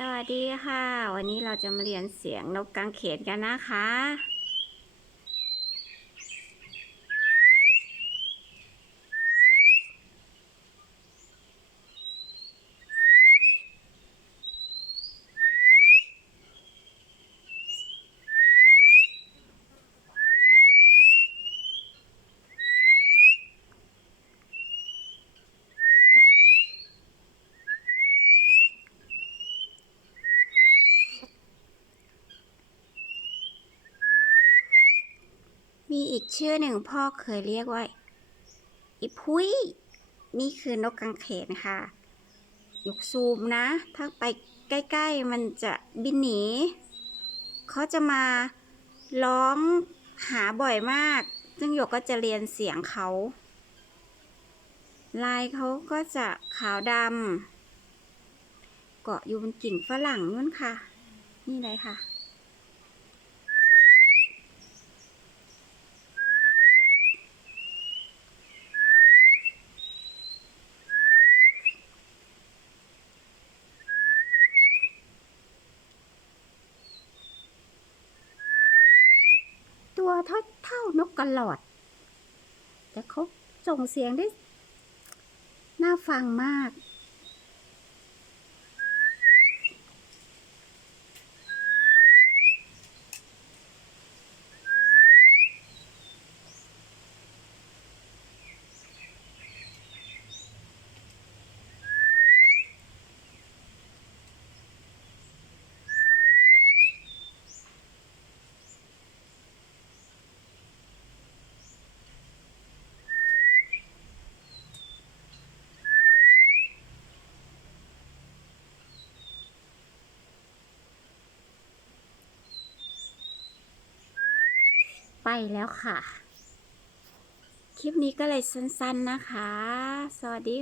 สวัสดีค่ะ วันนี้เราจะมาเรียนเสียงนกกางเขนกันนะคะ มีอีกชื่อหนึ่งพ่อเคยเรียกว่าอีพุยนี่คือนกกางเขนค่ะยกซูมนะ ถ้าไปใกล้ ๆ มันจะบินหนี เขาจะมาร้องหาบ่อยมาก ซึ่งหยกก็จะเรียนเสียงเขา ลายเขาก็จะขาวดำเกาะอยู่บนกิ่งฝรั่งนู่นค่ะ นี่เลยค่ะ เท่านกกระหลอด แต่เขาส่งเสียงได้ น่าฟังมาก ไปแล้วค่ะ คลิปนี้ก็เลยสั้นๆนะคะ สวัสดี